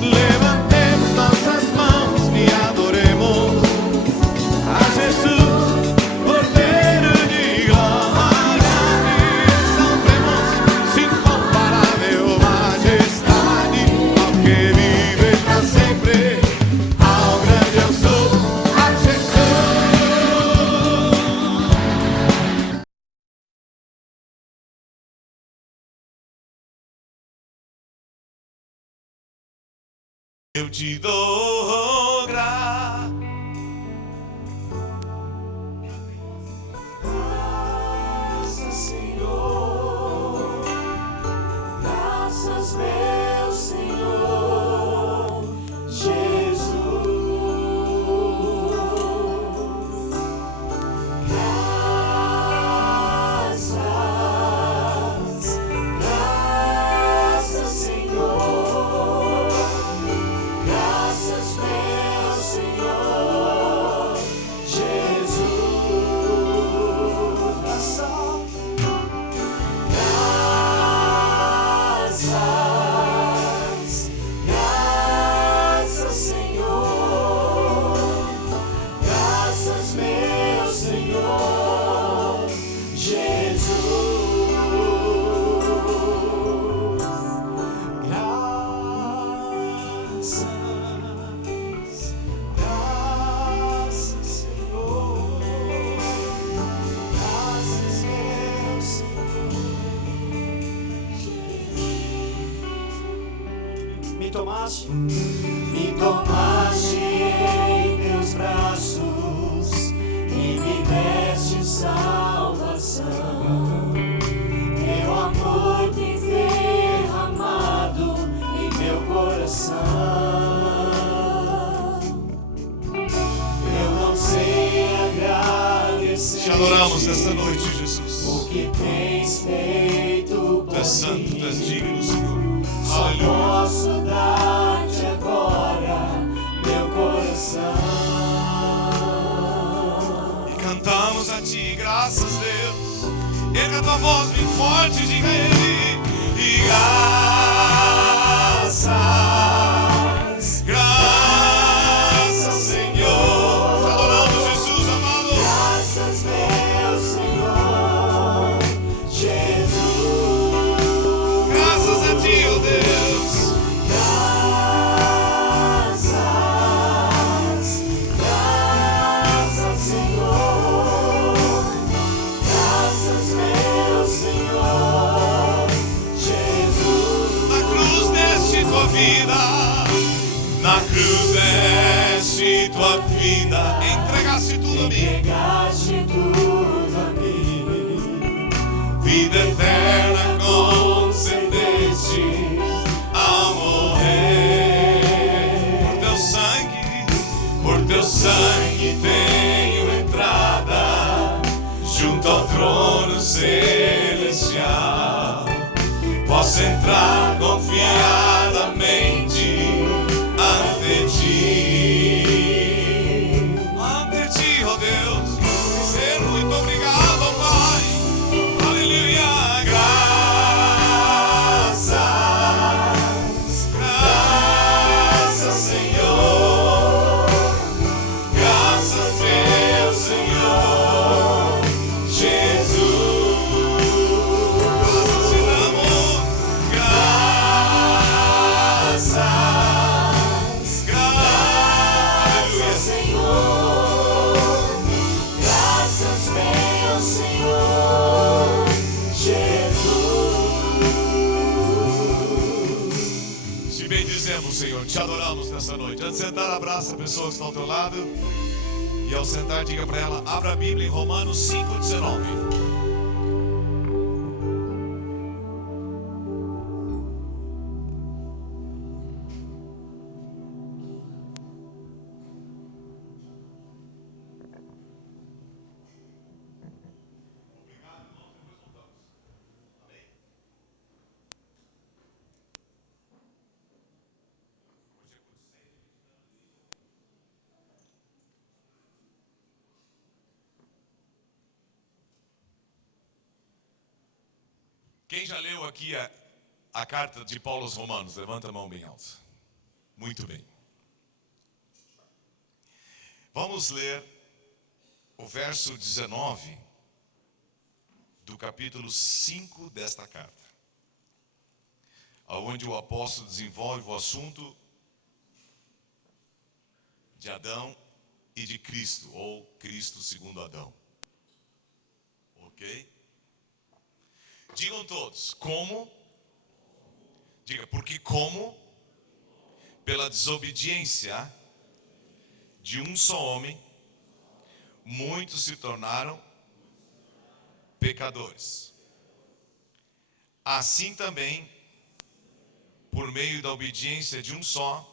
Levantemos nossas mãos e adoremos a Jesus, Cordeiro de glória, e exaltemos sua incomparável majestade, ao que vive pra sempre, ao grande eu sou, a eu te dou graças, Senhor, graças, meu Senhor, Jesus, graças, Senhor. Graças, meu Senhor Jesus, graças, Senhor, graças, meu Senhor Jesus, graças, Senhor, graças, meu Senhor Jesus. Me tomaste em teus braços e me deste salvação. Teu amor tem derramado em meu coração. Eu não sei agradecer. Te adoramos nesta noite, Jesus. O que tens feito por mim. Tu és santo, tu és digno, Senhor. Só posso dar-te agora meu coração. E cantamos a ti, graças a Deus. Erga tua voz bem forte e diga a Ele. E graças, Senhor. Te adoramos, Jesus amado. Graças, meu Senhor Jesus. Graças a ti, ó Deus. Graças, Senhor. Graças, meu Senhor Jesus. Na cruz deste tua vida, na cruz deste tua vida, entregaste tudo a mim. Entregaste tudo a mim. Vida eterna concedeste ao morrer. Por teu sangue tenho entrada junto ao trono celestial. Posso entrar confiadamente ante ti, ó Deus, dizer muito obrigado, Pai. Aleluia. Graças, Senhor. Graças, meu Senhor Jesus. Graças te damos. Graças, Senhor. Graças, meu Senhor Jesus. Te bendizemos, Senhor, te adoramos nessa noite. Antes de sentar, abraça a pessoa que está ao teu lado. E ao sentar, diga para ela, abra a Bíblia em Romanos 5,19. Quem já leu aqui a carta de Paulo aos Romanos? Levanta a mão bem alta. Muito bem. Vamos ler o verso 19 do capítulo 5 desta carta, onde o apóstolo desenvolve o assunto de Adão e de Cristo, ou Cristo segundo Adão. Ok? Digam todos, como? Diga, porque como? Pela desobediência de um só homem, muitos se tornaram pecadores. Assim também, por meio da obediência de um só,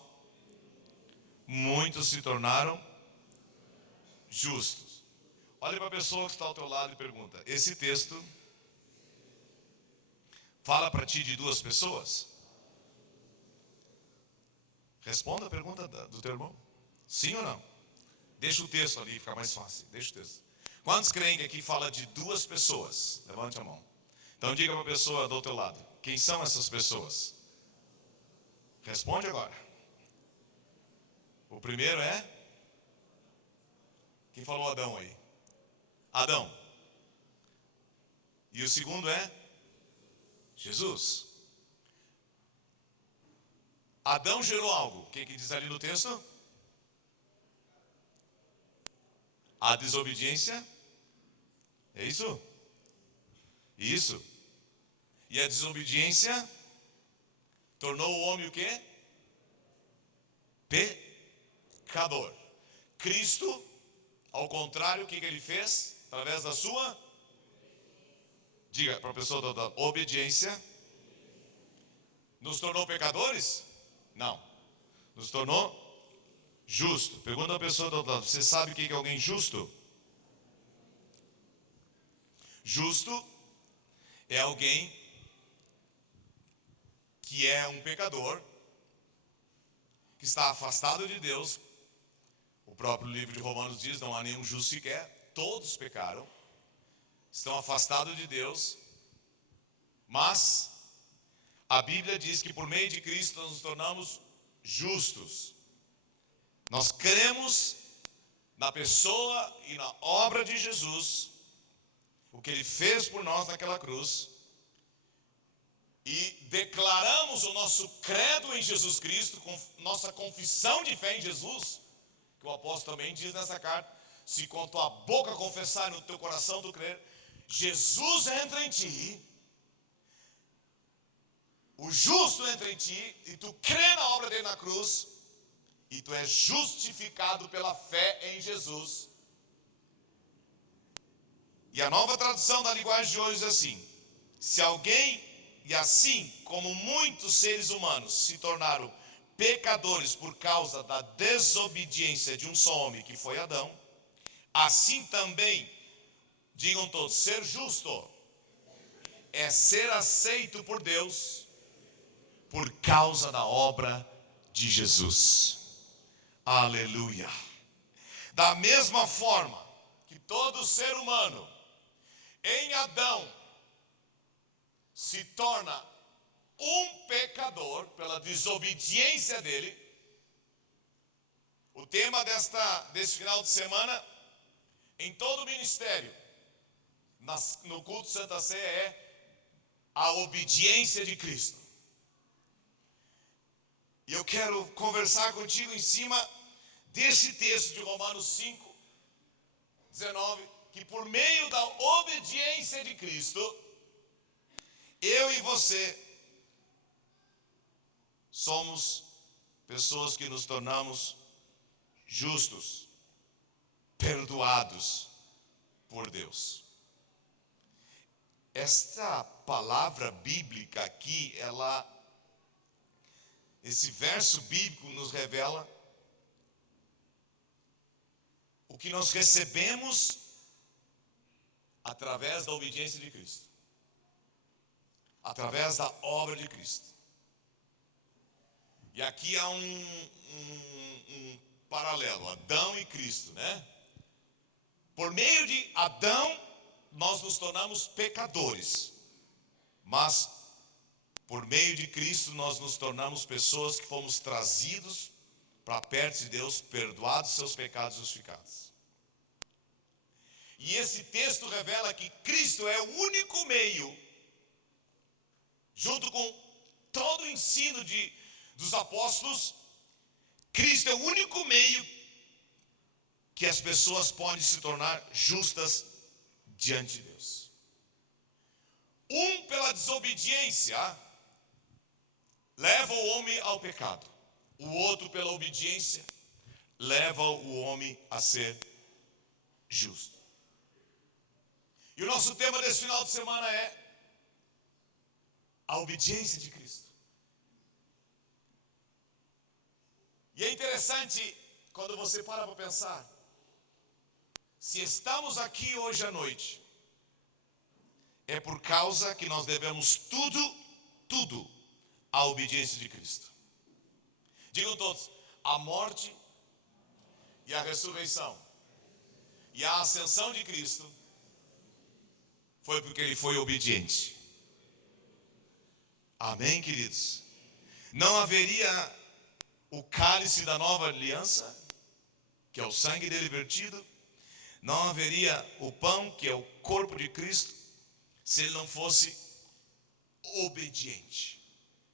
muitos se tornaram justos. Olha para a pessoa que está ao teu lado e pergunta: esse texto fala para ti de duas pessoas? Responda a pergunta do teu irmão. Sim ou não? Deixa o texto ali, fica mais fácil. Deixa o texto. Quantos creem que aqui fala de duas pessoas? Levante a mão. Então diga para a pessoa do teu lado: quem são essas pessoas? Responde agora. O primeiro é? Quem falou Adão aí? Adão. E o segundo é? Jesus. Adão gerou algo. O que diz ali no texto? A desobediência. É isso? Isso. E a desobediência tornou o homem o quê? Pecador. Cristo, ao contrário, o que ele fez? Através da sua? Diga para a pessoa da obediência. Nos tornou pecadores? Não. Nos tornou justo. Pergunta a pessoa do outro lado: você sabe o que é alguém justo? Justo é alguém que é um pecador, que está afastado de Deus. O próprio livro de Romanos diz: não há nenhum justo sequer, todos pecaram, estão afastados de Deus, mas a Bíblia diz que por meio de Cristo nós nos tornamos justos. Nós cremos na pessoa e na obra de Jesus, o que Ele fez por nós naquela cruz, e declaramos o nosso credo em Jesus Cristo, com nossa confissão de fé em Jesus, que o apóstolo também diz nessa carta: se com tua boca confessar e no teu coração tu crer, Jesus entra em ti, o justo entra em ti, e tu crê na obra dele na cruz, e tu és justificado pela fé em Jesus. E a nova tradução da linguagem de hoje diz assim: se alguém, e assim como muitos seres humanos se tornaram pecadores por causa da desobediência de um só homem, que foi Adão, assim também, digam todos, ser justo é ser aceito por Deus por causa da obra de Jesus. Aleluia. Da mesma forma que todo ser humano em Adão se torna um pecador pela desobediência dele. O tema desse final de semana, em todo o ministério, no culto Santa Ceia, é a obediência de Cristo. E eu quero conversar contigo em cima desse texto de Romanos 5, 19, que por meio da obediência de Cristo, eu e você somos pessoas que nos tornamos justos, perdoados por Deus. Esta palavra bíblica aqui, esse verso bíblico nos revela o que nós recebemos através da obediência de Cristo, através da obra de Cristo. E aqui há um paralelo, Adão e Cristo, né? Por meio de Adão, nós nos tornamos pecadores, mas Por meio de Cristo nós nos tornamos pessoas que fomos trazidos para perto de Deus, perdoados seus pecados justificados. E esse texto revela que Cristo é o único meio, junto com todo o ensino dos apóstolos, Cristo é o único meio que as pessoas podem se tornar justas diante de Deus. Um, pela desobediência, leva o homem ao pecado. O outro, pela obediência, leva o homem a ser justo. E o nosso tema desse final de semana é a obediência de Cristo. E é interessante quando você para pensar, se estamos aqui hoje à noite, é por causa que nós devemos tudo à obediência de Cristo. Digam todos, a morte e a ressurreição e a ascensão de Cristo foi porque ele foi obediente. Amém, queridos? Não haveria o cálice da nova aliança, que é o sangue dele vertido, não haveria o pão, que é o corpo de Cristo, se ele não fosse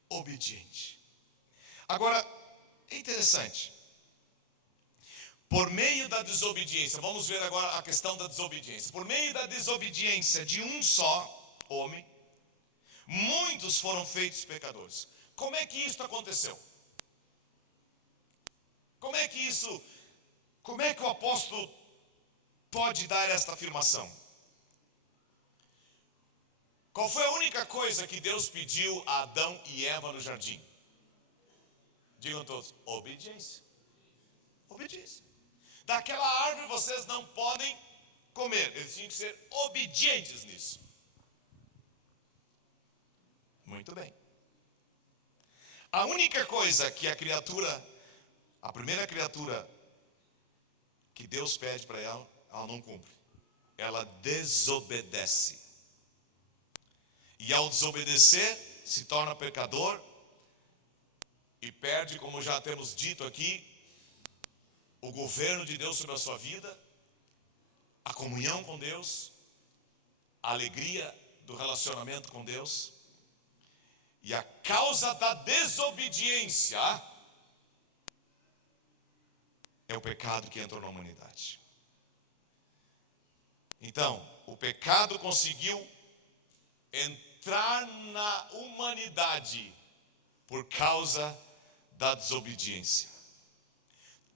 obediente. Agora, é interessante. Por meio da desobediência, vamos ver agora a questão da desobediência. Por meio da desobediência de um só homem, muitos foram feitos pecadores. Como é que isso aconteceu? Como é que o apóstolo pode dar esta afirmação? Qual foi a única coisa que Deus pediu a Adão e Eva no jardim? Digam todos, obediência. Obediência. Daquela árvore vocês não podem comer. Eles tinham que ser obedientes nisso. Muito bem. A única coisa que a primeira criatura que Deus pede para ela não cumpre. Ela desobedece. E ao desobedecer, se torna pecador e perde, como já temos dito aqui, o governo de Deus sobre a sua vida, a comunhão com Deus, a alegria do relacionamento com Deus. E a causa da desobediência é o pecado que entrou na humanidade. Então, o pecado conseguiu entrar na humanidade por causa da desobediência.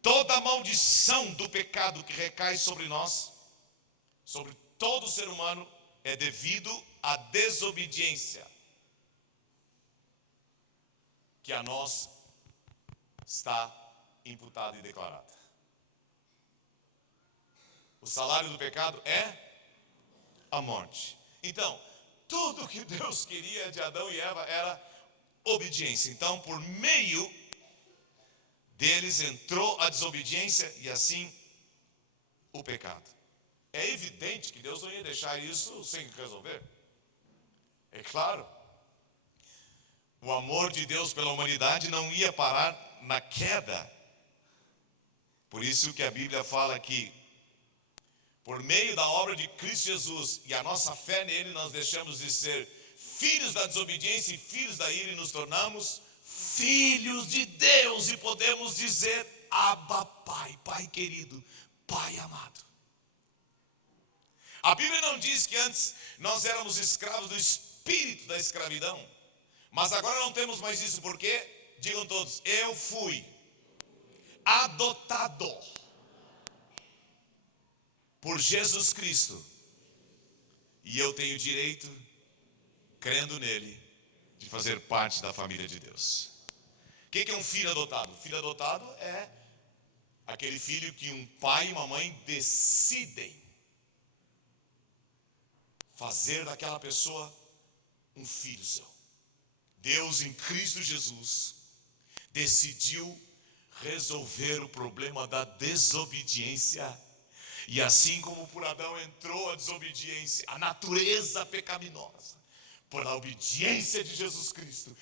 Toda a maldição do pecado que recai sobre nós, sobre todo ser humano, é devido à desobediência que a nós está imputada e declarada. O salário do pecado é a morte. Então, tudo que Deus queria de Adão e Eva era obediência. Então, por meio deles entrou a desobediência e assim o pecado. É evidente que Deus não ia deixar isso sem resolver. É claro. O amor de Deus pela humanidade não ia parar na queda. Por isso que a Bíblia fala que por meio da obra de Cristo Jesus e a nossa fé nele, nós deixamos de ser filhos da desobediência e filhos da ira e nos tornamos filhos de Deus e podemos dizer Abba Pai, Pai querido, Pai amado. A Bíblia não diz que antes nós éramos escravos do espírito da escravidão, mas agora não temos mais isso, porque, digam todos, eu fui adotado por Jesus Cristo e eu tenho direito, crendo nele, de fazer parte da família de Deus. O que é um filho adotado? Filho adotado é aquele filho que um pai e uma mãe decidem fazer daquela pessoa um filho seu. Deus em Cristo Jesus decidiu resolver o problema da desobediência. E assim como por Adão entrou a desobediência, a natureza pecaminosa, por a obediência de Jesus Cristo,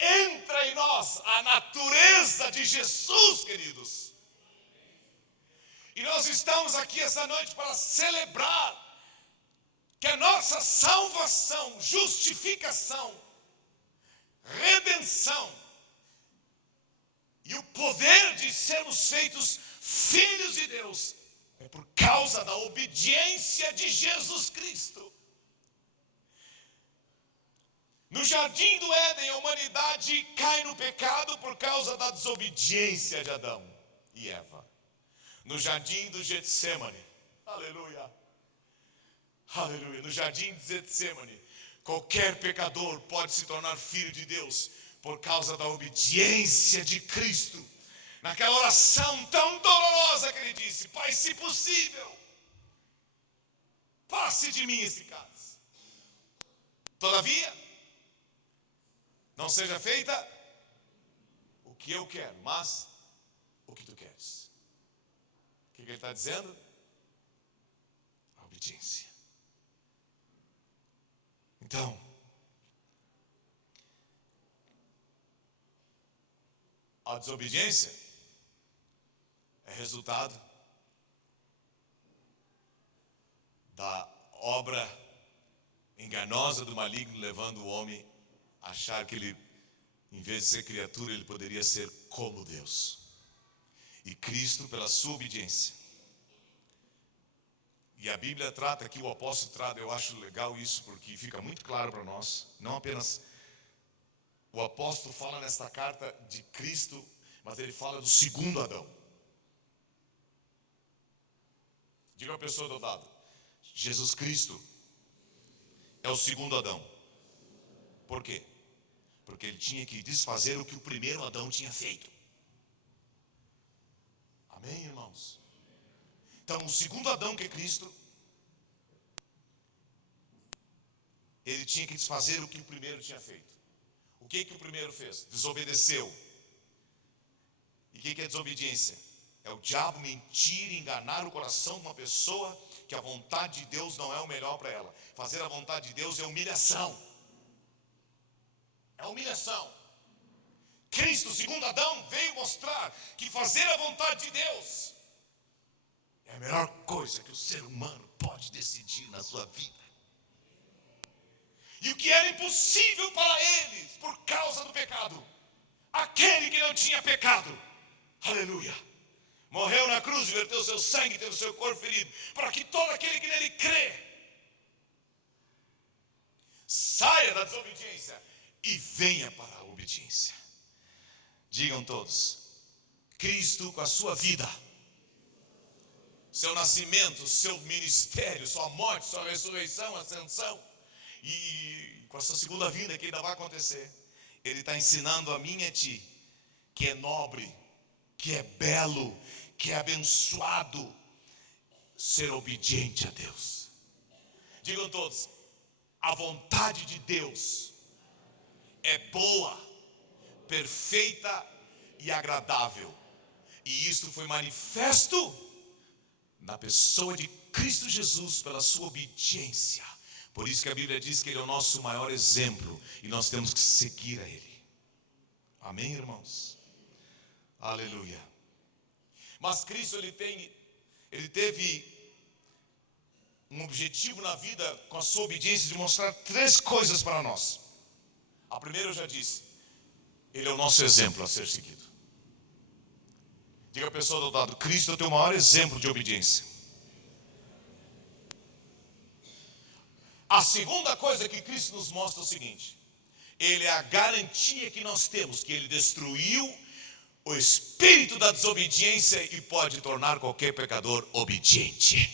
entra em nós a natureza de Jesus, queridos. E nós estamos aqui essa noite para celebrar que a nossa salvação, justificação, redenção e o poder de sermos feitos filhos de Deus é por causa da obediência de Jesus Cristo. No jardim do Éden, a humanidade cai no pecado por causa da desobediência de Adão e Eva. No jardim do Getsemane, aleluia, aleluia, no jardim de Getsemane, qualquer pecador pode se tornar filho de Deus por causa da obediência de Cristo. Naquela oração tão dolorosa que ele disse: Pai, se possível, passe de mim esse cálice. Todavia, não seja feita o que eu quero, mas o que tu queres. O que ele está dizendo? A obediência. Então, a desobediência é resultado da obra enganosa do maligno, levando o homem a achar que ele, em vez de ser criatura, ele poderia ser como Deus. E Cristo, pela sua obediência. E a Bíblia trata aqui, o apóstolo trata, eu acho legal isso, porque fica muito claro para nós, não apenas o apóstolo fala nesta carta de Cristo, mas ele fala do segundo Adão. Diga a pessoa do lado: Jesus Cristo é o segundo Adão. Por quê? Porque ele tinha que desfazer o que o primeiro Adão tinha feito. Amém, irmãos? Então, o segundo Adão, que é Cristo, ele tinha que desfazer o que o primeiro tinha feito. O que o primeiro fez? Desobedeceu. E o que é desobediência? É o diabo mentir e enganar o coração de uma pessoa que a vontade de Deus não é o melhor para ela. Fazer a vontade de Deus é humilhação. É humilhação. Cristo, segundo Adão, veio mostrar que fazer a vontade de Deus é a melhor coisa que o ser humano pode decidir na sua vida. E o que era impossível para eles por causa do pecado, aquele que não tinha pecado, aleluia, morreu na cruz, verteu seu sangue, teve o seu corpo ferido, para que todo aquele que nele crê saia da desobediência e venha para a obediência. Digam todos: Cristo, com a sua vida, seu nascimento, seu ministério, sua morte, sua ressurreição, ascensão, e com essa segunda vinda que ainda vai acontecer, ele está ensinando a mim e a ti que é nobre, que é belo, que é abençoado ser obediente a Deus. Digam todos: a vontade de Deus é boa, perfeita e agradável. E isto foi manifesto na pessoa de Cristo Jesus pela sua obediência. Por isso que a Bíblia diz que Ele é o nosso maior exemplo e nós temos que seguir a Ele. Amém, irmãos? Aleluia. Mas Cristo, ele teve um objetivo na vida com a sua obediência de mostrar três coisas para nós. A primeira eu já disse: Ele é o nosso exemplo a ser seguido. Diga a pessoa do lado: Cristo é o teu maior exemplo de obediência. A segunda coisa que Cristo nos mostra é o seguinte: Ele é a garantia que nós temos que Ele destruiu o espírito da desobediência e pode tornar qualquer pecador obediente.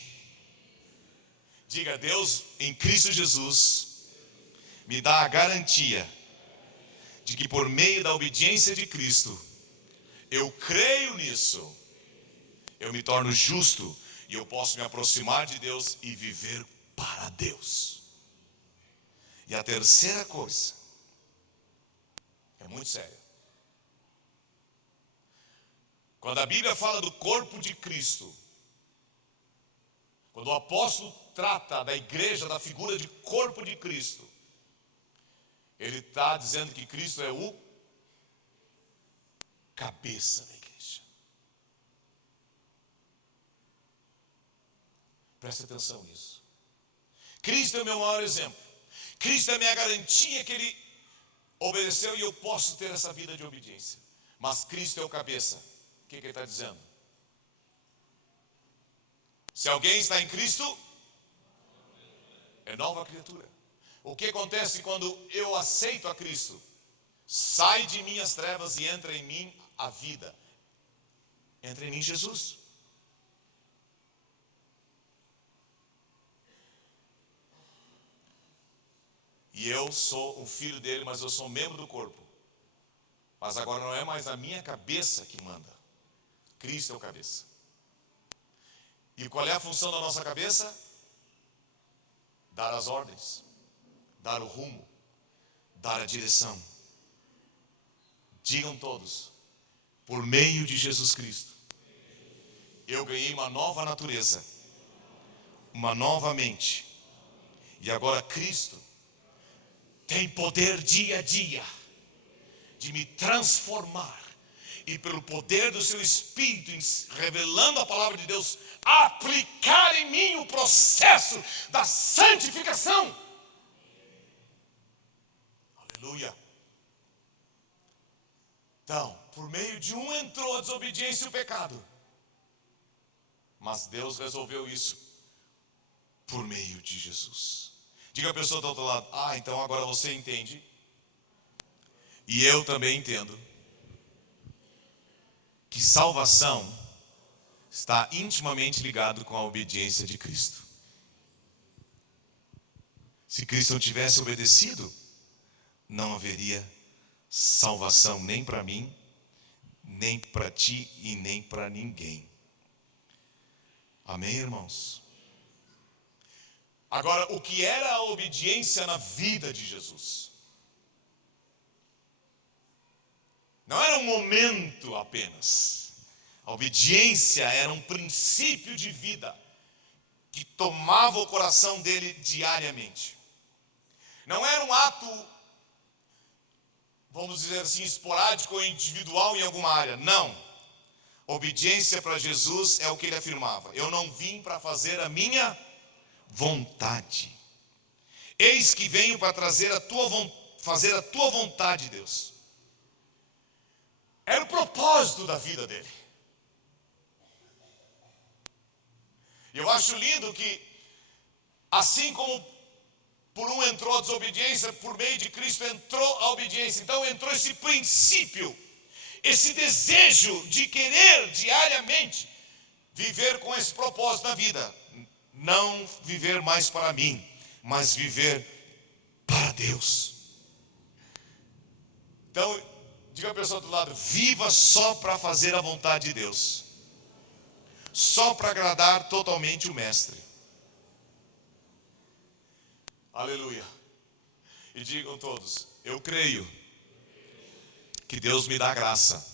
Diga: Deus, em Cristo Jesus, me dá a garantia de que por meio da obediência de Cristo, eu creio nisso, eu me torno justo e eu posso me aproximar de Deus e viver para Deus. E a terceira coisa é muito séria. Quando a Bíblia fala do corpo de Cristo, quando o apóstolo trata da igreja, da figura de corpo de Cristo, Ele está dizendo que Cristo é o cabeça da igreja. Presta atenção nisso. Cristo é o meu maior exemplo. Cristo é a minha garantia que Ele obedeceu e eu posso ter essa vida de obediência. Mas Cristo é o cabeça. O que Ele está dizendo? Se alguém está em Cristo, é nova criatura. O que acontece quando eu aceito a Cristo? Sai de mim as trevas e entra em mim a vida. Entra em mim Jesus. E eu sou um filho dele, mas eu sou membro do corpo. Mas agora não é mais a minha cabeça que manda. Cristo é o cabeça. E qual é a função da nossa cabeça? Dar as ordens, dar o rumo, dar a direção. Digam todos, por meio de Jesus Cristo, eu ganhei uma nova natureza, uma nova mente. E agora Cristo tem poder dia a dia de me transformar. E pelo poder do seu Espírito, revelando a palavra de Deus, aplicar em mim o processo da santificação. Aleluia. Então, por meio de um entrou a desobediência e o pecado. Mas Deus resolveu isso por meio de Jesus. Diga a pessoa do outro lado, então agora você entende. E eu também entendo. Que salvação está intimamente ligado com a obediência de Cristo. Se Cristo não tivesse obedecido, não haveria salvação nem para mim, nem para ti e nem para ninguém. Amém, irmãos? Agora, o que era a obediência na vida de Jesus? Não era um momento apenas. A obediência era um princípio de vida que tomava o coração dele diariamente. Não era um ato, vamos dizer assim, esporádico ou individual em alguma área. Não. Obediência para Jesus é o que ele afirmava. Eu não vim para fazer a minha vontade. Eis que venho para fazer a tua vontade, Deus. Era o propósito da vida dele. Eu acho lindo que, assim como por um entrou a desobediência, por meio de Cristo entrou a obediência. Então entrou esse princípio, esse desejo de querer diariamente viver com esse propósito na vida. Não viver mais para mim, mas viver para Deus. Então, diga a pessoa do lado, viva só para fazer a vontade de Deus. Só para agradar totalmente o Mestre. Aleluia. E digam todos, eu creio que Deus me dá graça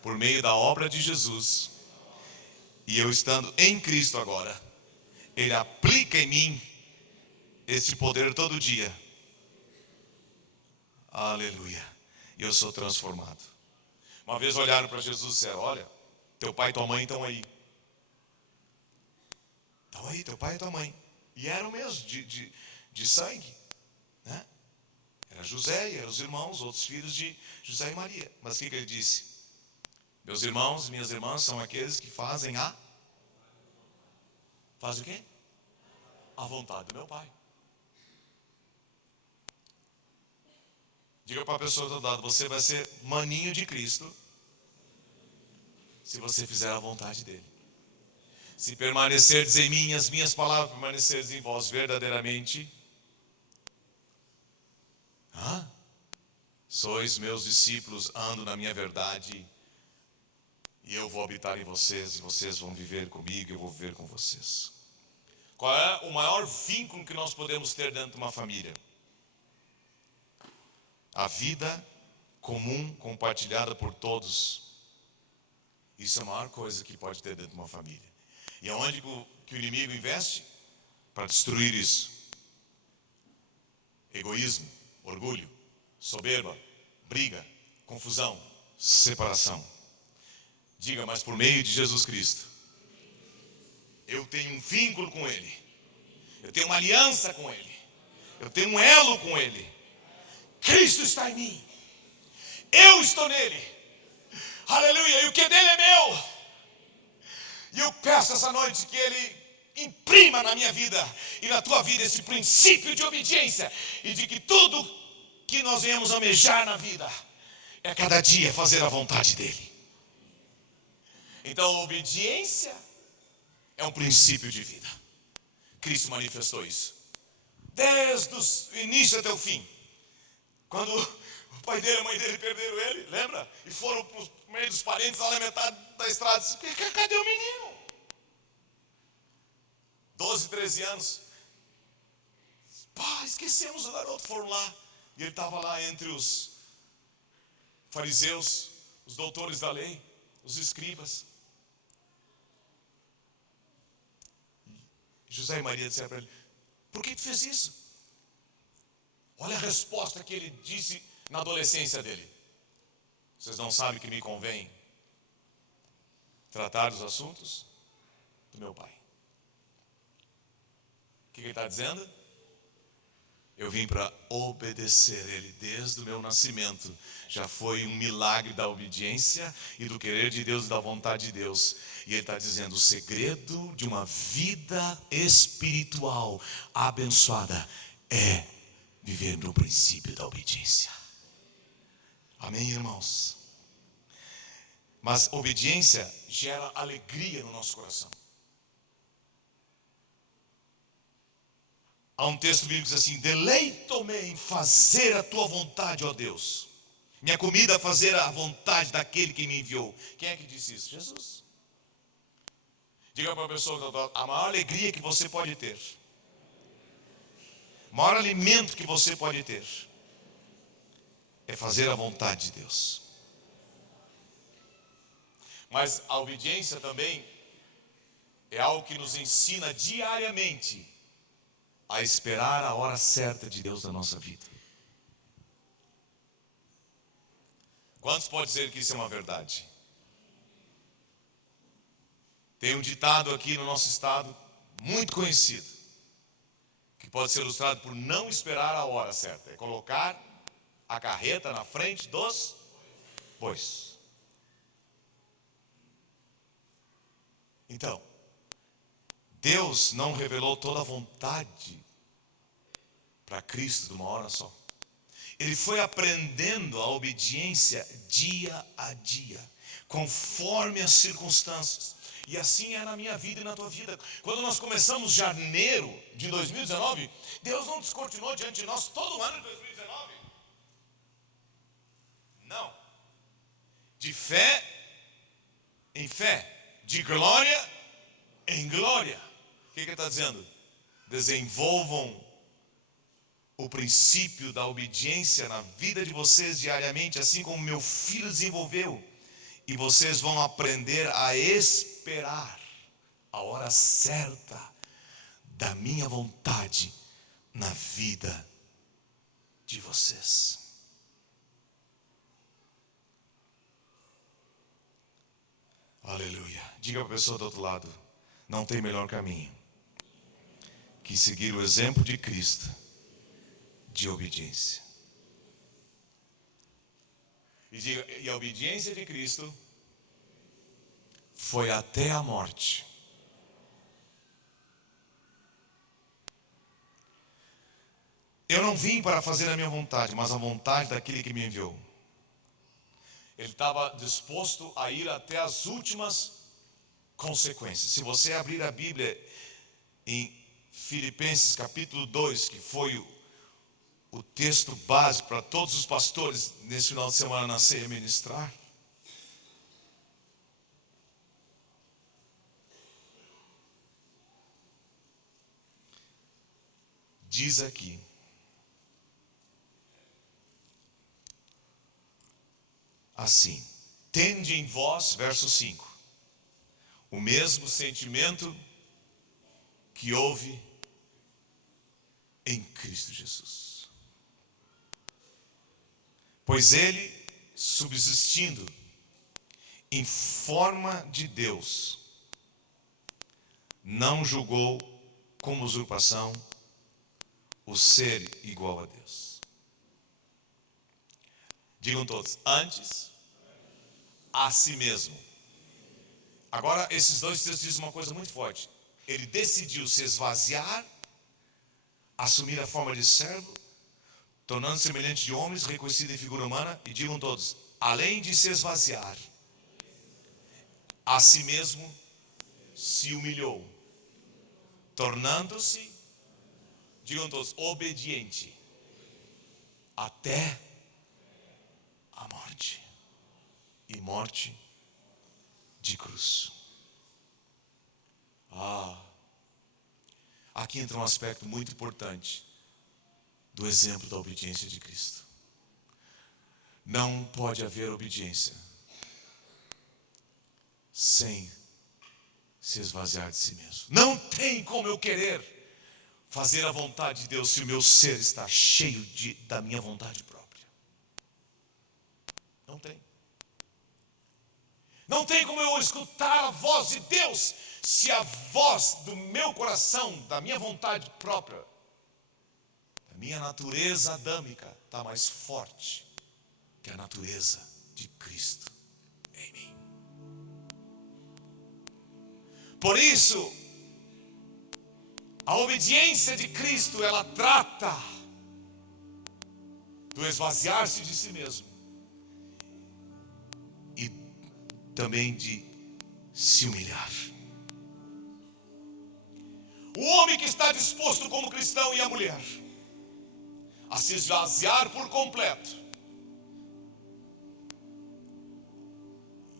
por meio da obra de Jesus. E eu estando em Cristo agora, Ele aplica em mim esse poder todo dia. Aleluia. E eu sou transformado. Uma vez olharam para Jesus e disseram, olha, teu pai e tua mãe estão aí. Estão aí, teu pai e tua mãe. E eram mesmo, de sangue, né? Era José e eram os irmãos, outros filhos de José e Maria. Mas o que ele disse? Meus irmãos, minhas irmãs são aqueles que fazem Fazem o quê? A vontade do meu pai. Diga para a pessoa do lado, você vai ser maninho de Cristo se você fizer a vontade dele. Se permanecerdes em mim, as minhas palavras permanecerdes em vós verdadeiramente, sois meus discípulos, ando na minha verdade, e eu vou habitar em vocês, e vocês vão viver comigo, e eu vou viver com vocês. Qual é o maior vínculo que nós podemos ter dentro de uma família? A vida comum, compartilhada por todos. Isso é a maior coisa que pode ter dentro de uma família. E aonde que o inimigo investe? Para destruir isso. Egoísmo, orgulho, soberba, briga, confusão, separação. Diga, mas por meio de Jesus Cristo, eu tenho um vínculo com Ele, eu tenho uma aliança com Ele, eu tenho um elo com Ele. Cristo está em mim, eu estou nele, aleluia, e o que é dele é meu. E eu peço essa noite que Ele imprima na minha vida e na tua vida esse princípio de obediência, e de que tudo que nós venhamos almejar na vida é cada dia fazer a vontade dEle. Então a obediência é um princípio de vida. Cristo manifestou isso desde o início até o fim. Quando o pai dele e a mãe dele perderam ele, lembra? E foram para o meio dos parentes lá na metade da estrada. Disse, cadê o menino? 12, 13 anos. Pá, esquecemos o garoto. Foram lá. E ele estava lá entre os fariseus, os doutores da lei, os escribas. José e Maria disseram para ele, por que tu fez isso? Olha a resposta que ele disse na adolescência dele. Vocês não sabem que me convém tratar dos assuntos do meu pai. O que ele está dizendo? Eu vim para obedecer Ele desde o meu nascimento. Já foi um milagre da obediência e do querer de Deus e da vontade de Deus. E Ele está dizendo, o segredo de uma vida espiritual abençoada é viver no princípio da obediência. Amém, irmãos? Mas obediência gera alegria no nosso coração. Há um texto bíblico que diz assim, deleito-me em fazer a tua vontade, ó Deus. Minha comida é fazer a vontade daquele que me enviou. Quem é que disse isso? Jesus. Diga para a pessoa, a maior alegria que você pode ter, o maior alimento que você pode ter, é fazer a vontade de Deus. Mas a obediência também é algo que nos ensina diariamente a esperar a hora certa de Deus na nossa vida. Quantos podem dizer que isso é uma verdade? Tem um ditado aqui no nosso estado, muito conhecido, que pode ser ilustrado por não esperar a hora certa. É colocar a carreta na frente dos bois. Então, Deus não revelou toda a vontade para Cristo de uma hora só. Ele foi aprendendo a obediência dia a dia, conforme as circunstâncias. E assim é na minha vida e na tua vida. Quando nós começamos janeiro de 2019, Deus não descortinou diante de nós todo o ano de 2019. Não. De fé em fé, de glória em glória. O que ele está dizendo? Desenvolvam o princípio da obediência na vida de vocês diariamente, assim como meu filho desenvolveu. E vocês vão aprender a esperar a hora certa da minha vontade na vida de vocês. Aleluia. Diga para a pessoa do outro lado, não tem melhor caminho que seguir o exemplo de Cristo de obediência. E diga, e a obediência de Cristo foi até a morte. Eu não vim para fazer a minha vontade, mas a vontade daquele que me enviou. Ele estava disposto a ir até as últimas consequências. Se você abrir a Bíblia em Filipenses capítulo 2, que foi o texto básico para todos os pastores nesse final de semana na ceia ministrar. Diz aqui, assim, tende em vós, verso 5, o mesmo sentimento que houve em Cristo Jesus. Pois ele, subsistindo em forma de Deus, não julgou como usurpação o ser igual a Deus. Digam todos, antes, a si mesmo. Agora, esses dois textos dizem uma coisa muito forte. Ele decidiu se esvaziar, assumir a forma de servo, tornando-se semelhante de homens, reconhecido em figura humana. E digam todos, além de se esvaziar, a si mesmo se humilhou, tornando-se, digam todos, obediente até a morte, e morte de cruz. Aqui entra um aspecto muito importante do exemplo da obediência de Cristo. Não pode haver obediência sem se esvaziar de si mesmo. Não tem como eu querer fazer a vontade de Deus se o meu ser está cheio da minha vontade própria. Não tem. Não tem como eu escutar a voz de Deus se a voz do meu coração, da minha vontade própria, da minha natureza adâmica está mais forte que a natureza de Cristo em mim. Por isso, a obediência de Cristo, ela trata do esvaziar-se de si mesmo e também de se humilhar. O homem que está disposto como cristão e a mulher a se esvaziar por completo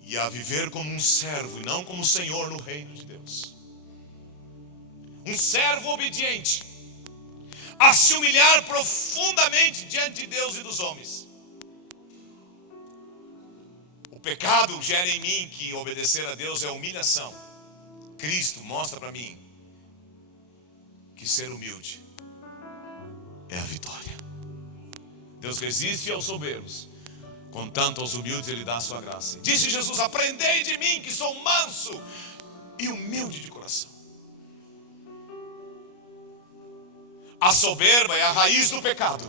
e a viver como um servo e não como senhor no reino de Deus. Um servo obediente, a se humilhar profundamente diante de Deus e dos homens. O pecado gera em mim que obedecer a Deus é humilhação. Cristo mostra para mim que ser humilde é a vitória. Deus resiste aos soberbos, contanto aos humildes Ele dá a sua graça. Disse Jesus, aprendei de mim que sou manso e humilde de coração. A soberba é a raiz do pecado.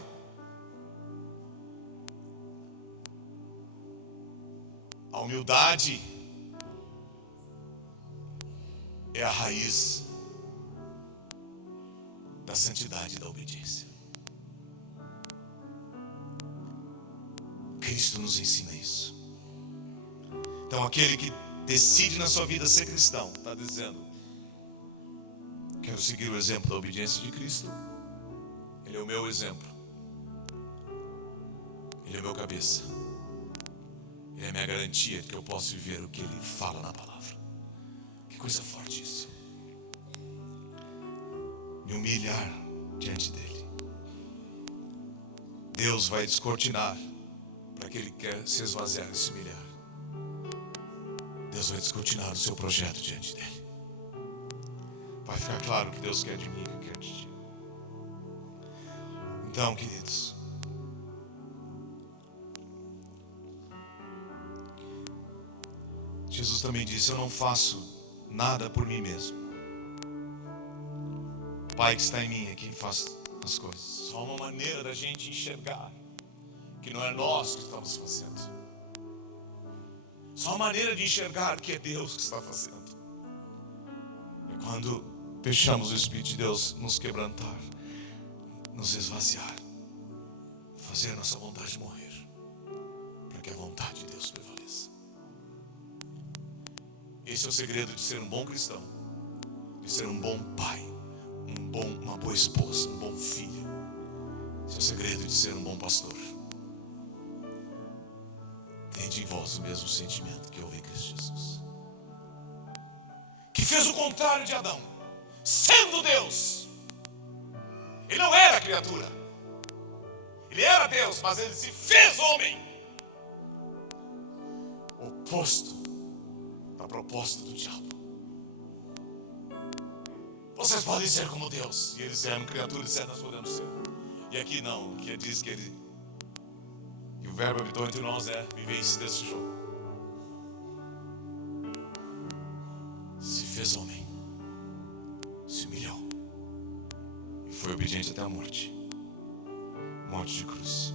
A humildade é a raiz da santidade e da obediência. Cristo nos ensina isso. Então aquele que decide na sua vida ser cristão, está dizendo, quero seguir o exemplo da obediência de Cristo. Ele é o meu exemplo. Ele é o meu cabeça. Ele é a minha garantia de que eu posso viver o que Ele fala na palavra. Que coisa forte isso. Me humilhar diante dEle. Deus vai descortinar para aquele que quer se esvaziar e se humilhar. Deus vai descortinar o seu projeto diante dEle. Vai ficar claro o que Deus quer de mim e o que quer de ti. Então, queridos, Jesus também disse, eu não faço nada por mim mesmo. O Pai que está em mim é quem faz as coisas. Só uma maneira da gente enxergar que não é nós que estamos fazendo. Só uma maneira de enxergar que é Deus que está fazendo. É quando deixamos o Espírito de Deus nos quebrantar, nos esvaziar, fazer a nossa vontade morrer, para que a vontade de Deus prevaleça. Esse é o segredo de ser um bom cristão, de ser um bom pai, uma boa esposa, um bom filho. Esse é o segredo de ser um bom pastor. Tende em vós o mesmo sentimento que houve em Cristo Jesus, que fez o contrário de Adão, sendo Deus. Ele não era criatura, ele era Deus, mas ele se fez homem, oposto da proposta do diabo. Vocês podem ser como Deus, e eles eram criaturas, e nós podemos ser. E aqui não, que diz que ele E o verbo habitou entre nós é vivência desse jogo. Se fez homem, se humilhou e foi obediente até a morte. Morte de cruz.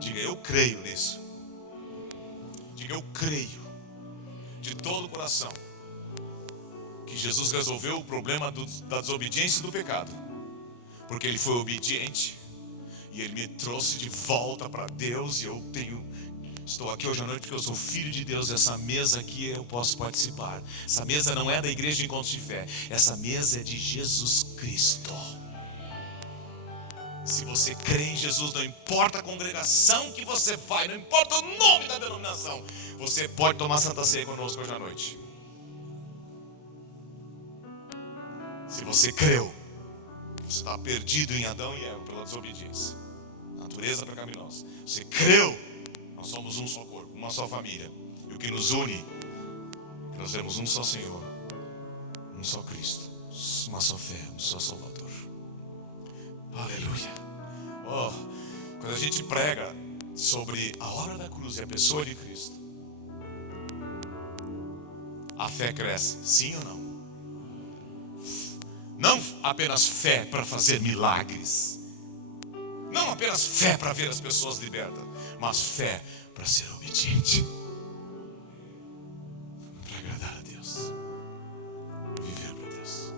Diga, eu creio nisso. Diga, eu creio de todo o coração que Jesus resolveu o problema da desobediência e do pecado, porque Ele foi obediente e Ele me trouxe de volta para Deus. E estou aqui hoje à noite porque eu sou filho de Deus. Essa mesa aqui eu posso participar. Essa mesa não é da Igreja de Encontros de Fé, essa mesa é de Jesus Cristo. Se você crê em Jesus, não importa a congregação que você vai, não importa o nome da denominação, você pode tomar Santa Ceia conosco hoje à noite. Se você creu, você está perdido em Adão e Eva pela desobediência, natureza pecaminosa. Você creu, nós somos um só corpo, uma só família. E o que nos une é que nós temos um só Senhor, um só Cristo, uma só fé, um só Salvador. Aleluia. Oh, quando a gente prega sobre a obra da cruz e a pessoa de Cristo, a fé cresce, sim ou não? Não apenas fé para fazer milagres, não apenas fé para ver as pessoas libertas, mas fé para ser obediente, para agradar a Deus, viver para Deus.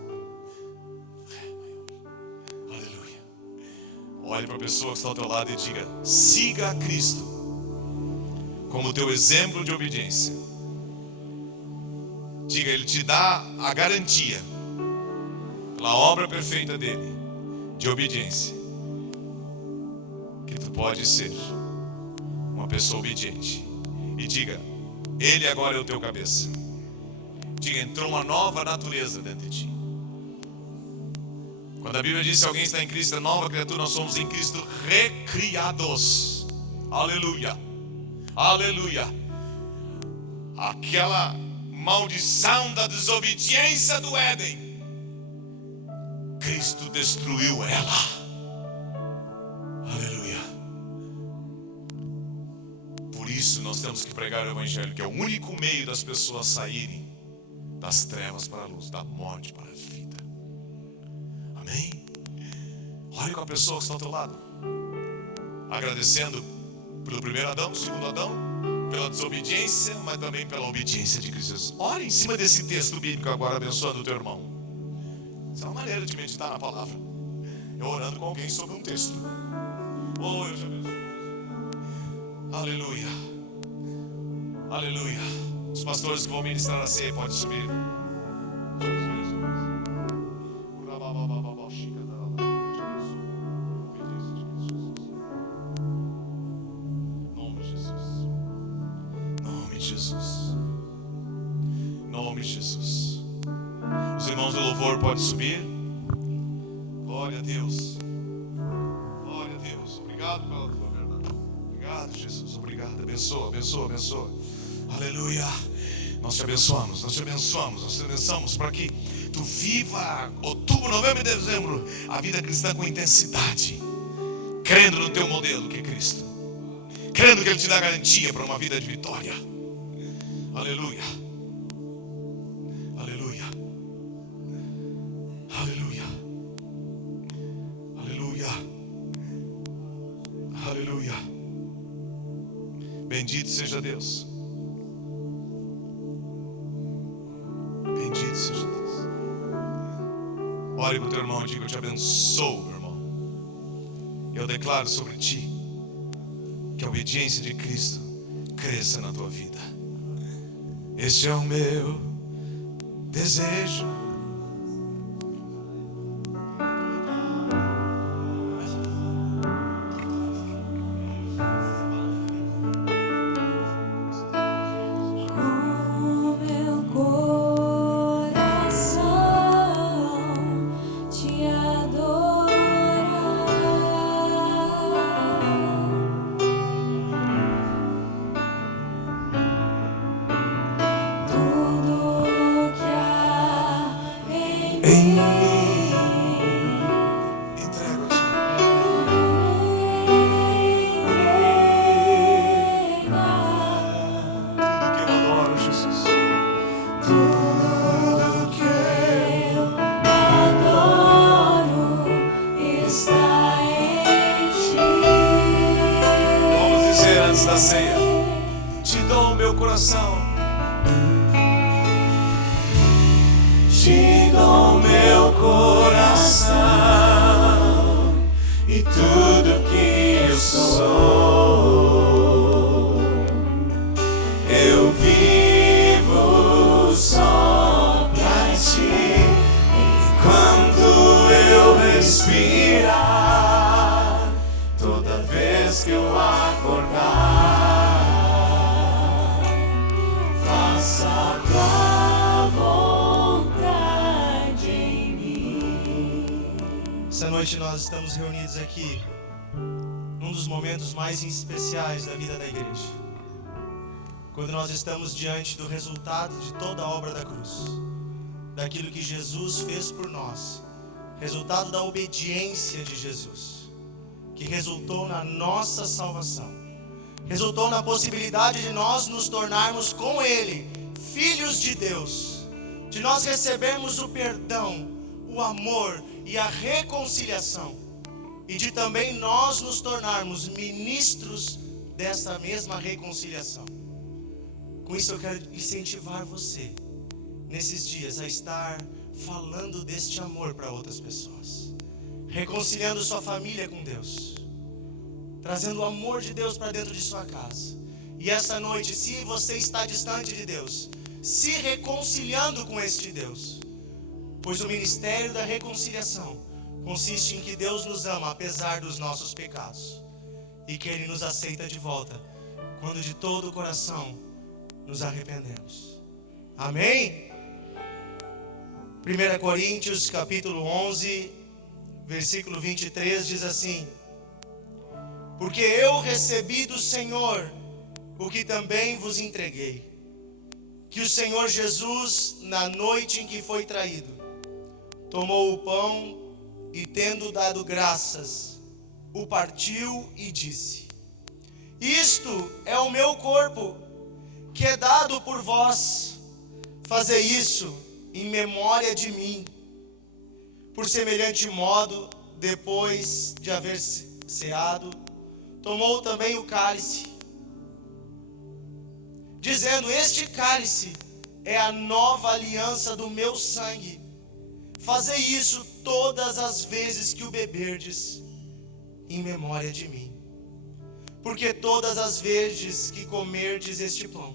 Aleluia. Olhe para a pessoa que está ao teu lado e diga: siga a Cristo como teu exemplo de obediência. Diga, Ele te dá a garantia, pela obra perfeita dele, de obediência, que tu pode ser uma pessoa obediente. E diga, Ele agora é o teu cabeça. Diga, entrou uma nova natureza dentro de ti. Quando a Bíblia diz que alguém está em Cristo, é nova criatura, nós somos em Cristo recriados. Aleluia. Aleluia. Aquela maldição da desobediência do Éden, Cristo destruiu ela. Aleluia. Por isso nós temos que pregar o Evangelho, que é o único meio das pessoas saírem das trevas para a luz, da morte para a vida. Amém? Olhe com a pessoa que está ao teu lado, agradecendo pelo primeiro Adão, segundo Adão, pela desobediência, mas também pela obediência de Cristo Jesus. Ore em cima desse texto bíblico agora, abençoando o teu irmão. Isso é uma maneira de meditar na palavra. Eu orando com alguém sobre um texto. Oh, eu te abençoo. Aleluia. Aleluia. Os pastores que vão ministrar a ceia podem subir. Nome de Jesus. Nome de Jesus. Nome de Jesus. Os irmãos do louvor podem subir. Glória a Deus. Glória a Deus. Obrigado pela tua verdade. Obrigado, Jesus. Obrigado. Abençoa, abençoa, abençoa. Aleluia. Nós te abençoamos, nós te abençoamos, nós te abençoamos para que tu viva outubro, novembro e dezembro a vida cristã com intensidade, crendo no teu modelo que é Cristo, crendo que Ele te dá garantia para uma vida de vitória. Aleluia. Aleluia. Aleluia. Aleluia. Aleluia. Bendito seja Deus. Bendito seja Deus. Ore com o teu irmão e diga: eu te abençoo, meu irmão. Eu declaro sobre ti que a obediência de Cristo cresça na tua vida. Este é o meu desejo. Te dou meu coração e tudo que eu sou. Eu vivo só pra ti enquanto eu respirar. Toda vez que eu acordar, faça a tua vontade em mim. Essa noite nós estamos reunidos aqui num dos momentos mais especiais da vida da igreja, quando nós estamos diante do resultado de toda a obra da cruz, daquilo que Jesus fez por nós, resultado da obediência de Jesus, que resultou na nossa salvação, resultou na possibilidade de nós nos tornarmos com Ele filhos de Deus, de nós recebermos o perdão, o amor e a reconciliação, e de também nós nos tornarmos ministros dessa mesma reconciliação. Com isso eu quero incentivar você nesses dias a estar falando deste amor para outras pessoas, reconciliando sua família com Deus, trazendo o amor de Deus para dentro de sua casa. E essa noite, se você está distante de Deus, se reconciliando com este Deus, pois o ministério da reconciliação consiste em que Deus nos ama apesar dos nossos pecados e que Ele nos aceita de volta quando de todo o coração nos arrependemos. Amém? 1 Coríntios capítulo 11, versículo 23 diz assim: porque eu recebi do Senhor o que também vos entreguei, que o Senhor Jesus, na noite em que foi traído, tomou o pão e, tendo dado graças, o partiu e disse: isto é o meu corpo, que é dado por vós. Fazei isso em memória de mim. Por semelhante modo, depois de haver ceado, tomou também o cálice, dizendo: este cálice é a nova aliança do meu sangue. Fazei isso todas as vezes que o beberdes, em memória de mim. Porque todas as vezes que comerdes este pão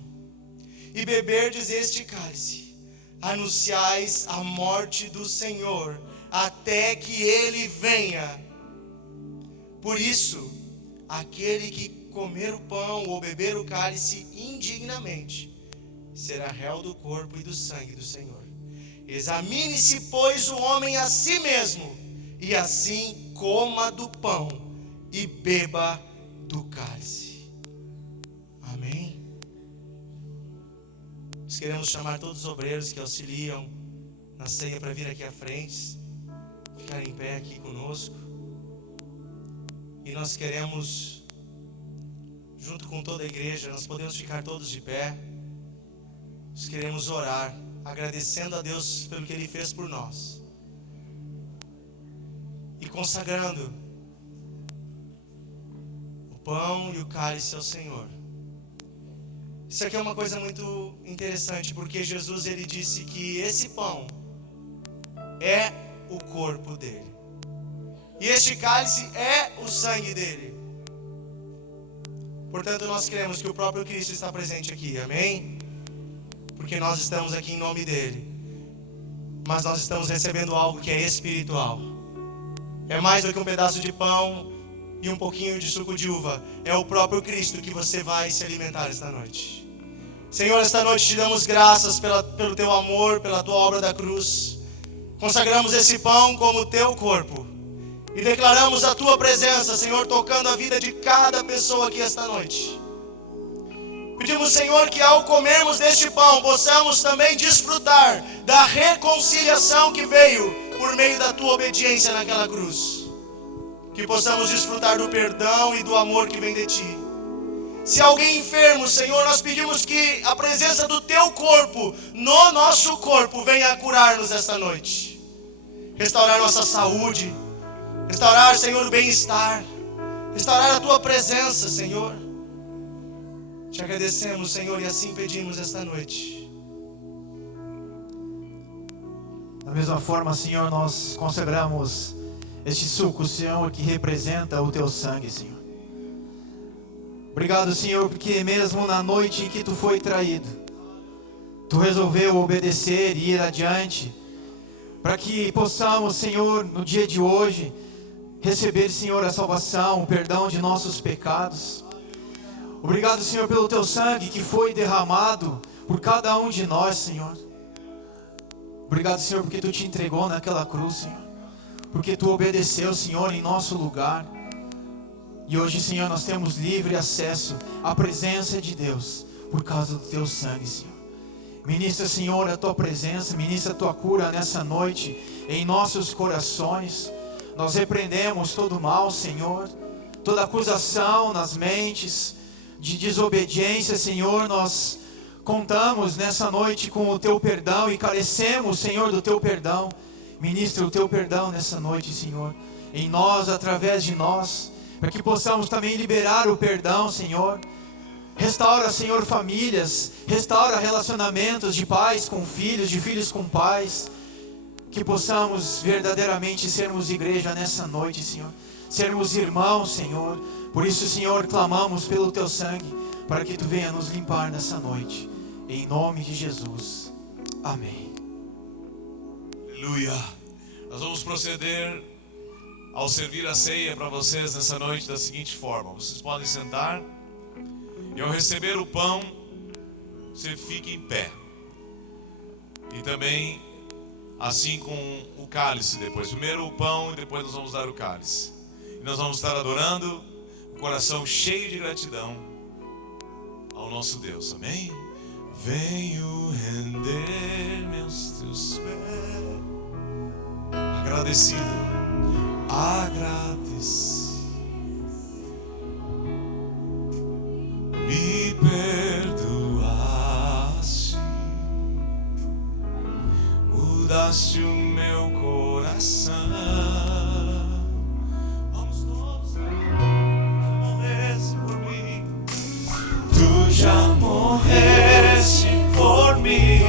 e beberdes este cálice, anunciais a morte do Senhor até que Ele venha. Por isso, aquele que comer o pão ou beber o cálice indignamente será réu do corpo e do sangue do Senhor. Examine-se, pois, o homem a si mesmo, e assim coma do pão e beba do cálice. Amém? Nós queremos chamar todos os obreiros que auxiliam na ceia para vir aqui à frente, ficar em pé aqui conosco. E nós queremos, junto com toda a igreja, nós podemos ficar todos de pé. Nós queremos orar, agradecendo a Deus pelo que Ele fez por nós e consagrando o pão e o cálice ao Senhor. Isso aqui é uma coisa muito interessante, porque Jesus, Ele disse que esse pão é o corpo dele e este cálice é o sangue dele. Portanto, nós queremos que o próprio Cristo está presente aqui, amém? Porque nós estamos aqui em nome dele, mas nós estamos recebendo algo que é espiritual. É mais do que um pedaço de pão e um pouquinho de suco de uva. É o próprio Cristo que você vai se alimentar esta noite. Senhor, esta noite te damos graças pelo teu amor, pela tua obra da cruz. Consagramos esse pão como teu corpo e declaramos a tua presença, Senhor, tocando a vida de cada pessoa aqui esta noite. Pedimos, Senhor, que ao comermos deste pão possamos também desfrutar da reconciliação que veio por meio da tua obediência naquela cruz. Que possamos desfrutar do perdão e do amor que vem de ti. Se alguém enfermo, Senhor, nós pedimos que a presença do teu corpo no nosso corpo venha curar-nos esta noite. Restaurar nossa saúde, restaurar, Senhor, o bem-estar, restaurar a tua presença, Senhor. Te agradecemos, Senhor, e assim pedimos esta noite. Da mesma forma, Senhor, nós consagramos este suco, Senhor, que representa o Teu sangue, Senhor. Obrigado, Senhor, porque mesmo na noite em que Tu foi traído, Tu resolveu obedecer e ir adiante, para que possamos, Senhor, no dia de hoje, receber, Senhor, a salvação, o perdão de nossos pecados. Obrigado, Senhor, pelo Teu sangue que foi derramado por cada um de nós, Senhor. Obrigado, Senhor, porque Tu te entregou naquela cruz, Senhor. Porque Tu obedeceu, Senhor, em nosso lugar. E hoje, Senhor, nós temos livre acesso à presença de Deus por causa do Teu sangue, Senhor. Ministra, Senhor, a Tua presença, ministra a Tua cura nessa noite em nossos corações. Nós repreendemos todo mal, Senhor, toda acusação nas mentes de desobediência, Senhor. Nós contamos nessa noite com o Teu perdão e carecemos, Senhor, do Teu perdão. Ministra o Teu perdão nessa noite, Senhor, em nós, através de nós, para que possamos também liberar o perdão, Senhor. Restaura, Senhor, famílias, restaura relacionamentos de pais com filhos, de filhos com pais. Que possamos verdadeiramente sermos igreja nessa noite, Senhor. Sermos irmãos, Senhor. Por isso, Senhor, clamamos pelo Teu sangue, para que Tu venha nos limpar nessa noite. Em nome de Jesus. Amém. Aleluia. Nós vamos proceder ao servir a ceia para vocês nessa noite da seguinte forma. Vocês podem sentar. E ao receber o pão, você fica em pé. E também assim com o cálice depois. Primeiro o pão e depois nós vamos dar o cálice. E nós vamos estar adorando o coração cheio de gratidão ao nosso Deus. Amém? Venho render meus teus pés. Agradecido. Agradecido. Me perdoaste, mudaste o meu coração. Vamos todos, morreste por mim. Tu já morreste por mim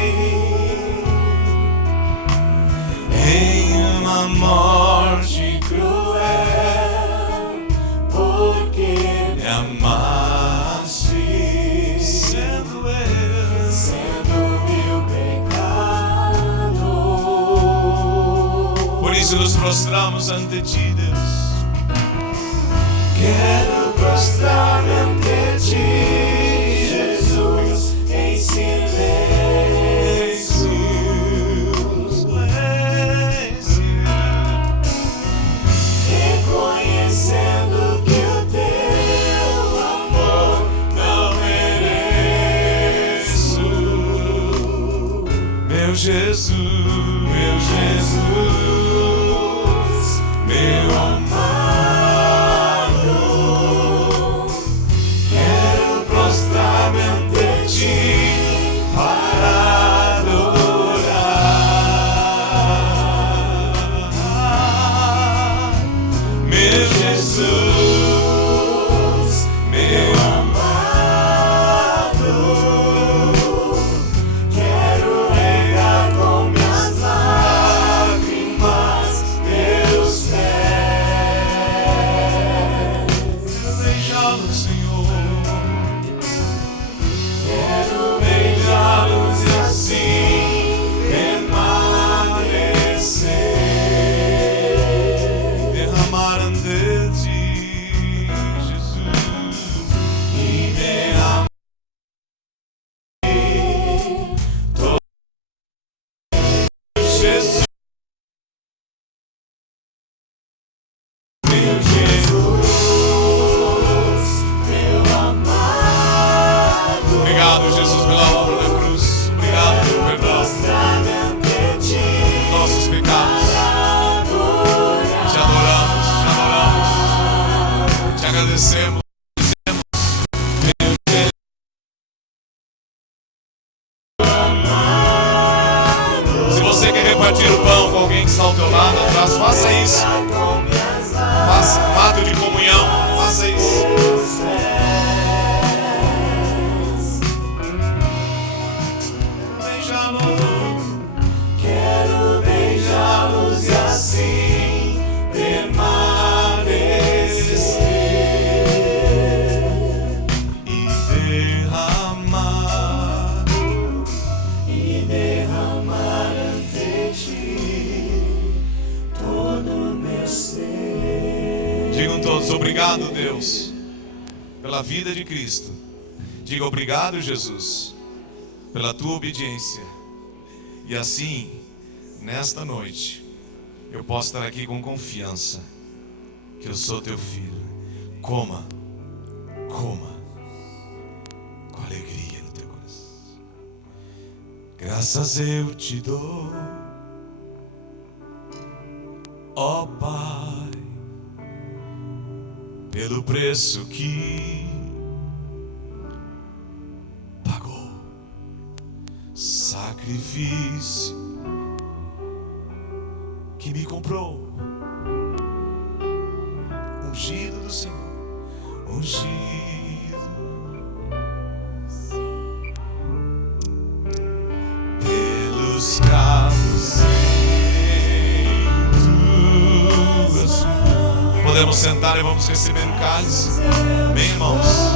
em uma morte cruel, porque me amaste. Por isso nos prostramos ante Ti, Deus. Quero prostrar-me ante Ti, Jesus, em silêncio, reconhecendo que o Teu amor não mereço. Meu Jesus, meu Jesus, meu amado, quero prostrar-me ante Ti para adorar. Meu Jesus, meu amado, quero regar com minhas lágrimas Teus pés. Quero beijá-los, Senhor. Quero beijá-los e assim permanecer. Derramar ante Ti, Jesus, e derramar todo Jesus. Meu Jesus, meu amado. Obrigado, Jesus, pela obra da cruz. Obrigado pelo perdão dos nossos pecados. Te adoramos, te agradecemos. Se você quer repartir o pão com alguém que está ao teu lado atrás, faça isso. Faça um ato de comunhão, faça isso. Quero beijá-los e assim permanecer e derramar ante ti todo o meu ser. Digam todos: obrigado, Deus, pela vida de Cristo. Diga: obrigado, Jesus, pela tua obediência. E assim, nesta noite, eu posso estar aqui com confiança que eu sou teu filho. Coma com alegria no teu coração. Graças eu te dou, ó Pai, pelo preço que pagou, sacrifício que me comprou, ungido do Senhor, ungido. Pelos cravos em tuas mãos. Podemos sentar e vamos receber o cálice. Bem, irmãos.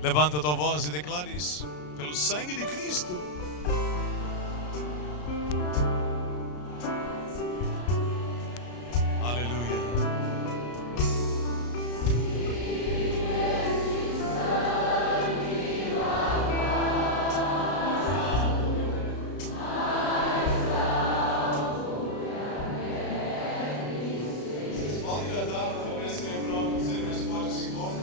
Levanta a tua voz e declara isso. Pelo sangue de Cristo. Aleluia. Vocês podem cantar para começar a lembrar o que você pode se encontrar.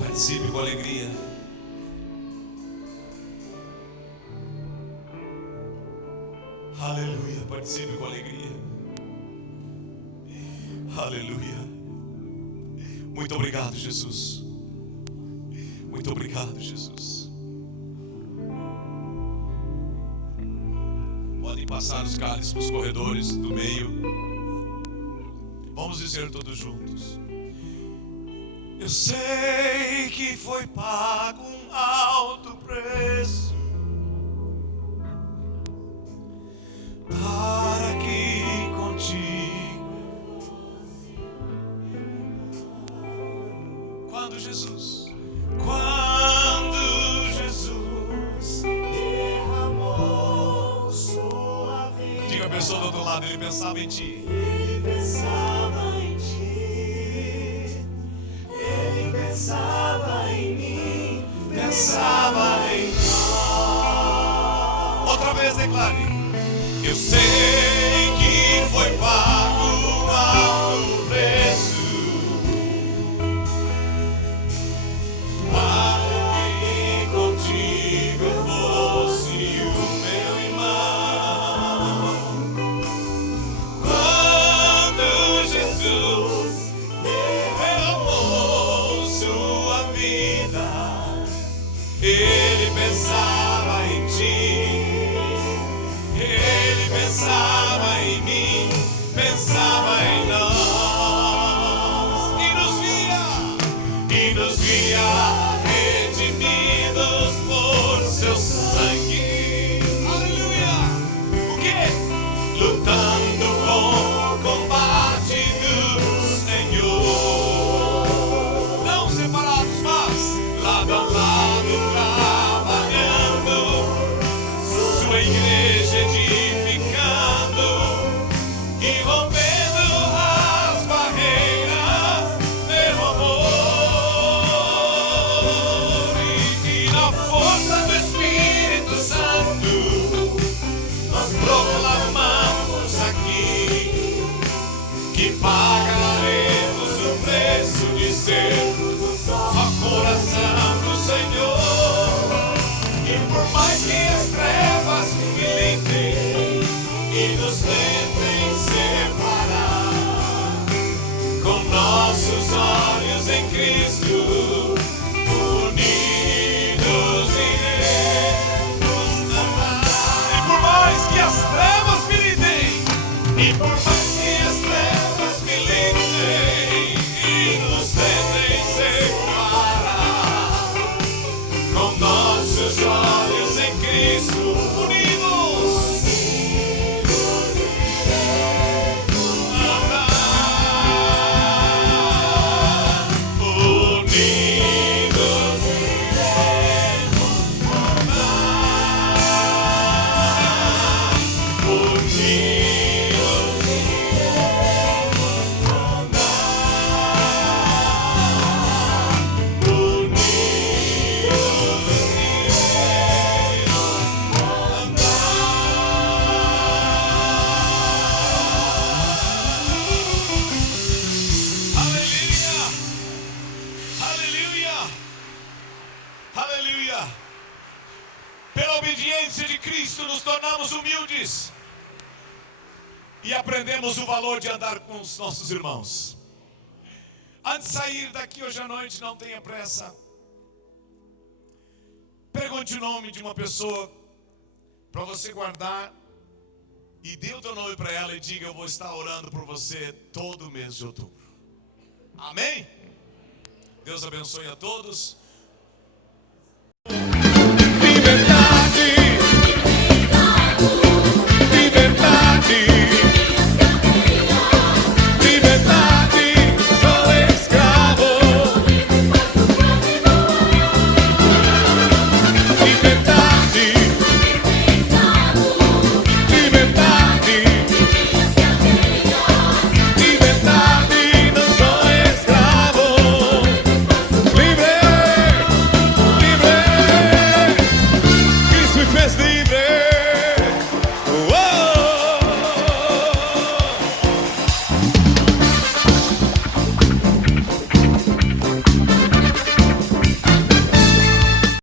Participe com alegria. Aleluia. Participe com alegria. Aleluia. Muito obrigado, Jesus. Muito obrigado, Jesus. Podem passar os cálices para os corredores do meio. Vamos dizer todos juntos. Eu sei que foi pago um alto preço para que contigo. Quando Jesus derramou sua vida. Diga a pessoa do outro lado, ele pensava em ti. Ele pensava em ti. Ele pensava em mim. Pensava em nós. Outra vez declare. Eu sei que foi pago um alto preço para que contigo fosse o meu irmão. Quando Jesus derramou sua vida, ele pensava em ti. Ele pensava em mim, pensava em nós, e nos via redimidos por seu sangue. Aleluia! O quê? Lutando bom combate do Senhor, não separados, mas lado a lado trabalhando, sua igreja edificando e rompendo as barreiras pelo amor. E na força do Espírito Santo nós proclamamos aqui que pagaremos o preço de sermos só coração do Senhor. E por mais que as trevas militem e nos tentem separar, com nossos olhos em Cristo, unidos iremos andar. E por mais que as trevas militem, e por mais que as trevas militem e nos tentem separar, com nossos olhos em Cristo, unidos andar. Unidos iremos andar. Unidos iremos andar. Aleluia! Aleluia! Aleluia! Pela obediência de Cristo nos tornamos humildes e aprendemos o valor de andar com os nossos irmãos. Antes de sair daqui hoje à noite, não tenha pressa. Pergunte o nome de uma pessoa para você guardar e dê o teu nome para ela e diga: eu vou estar orando por você todo mês de outubro. Amém? Deus abençoe a todos.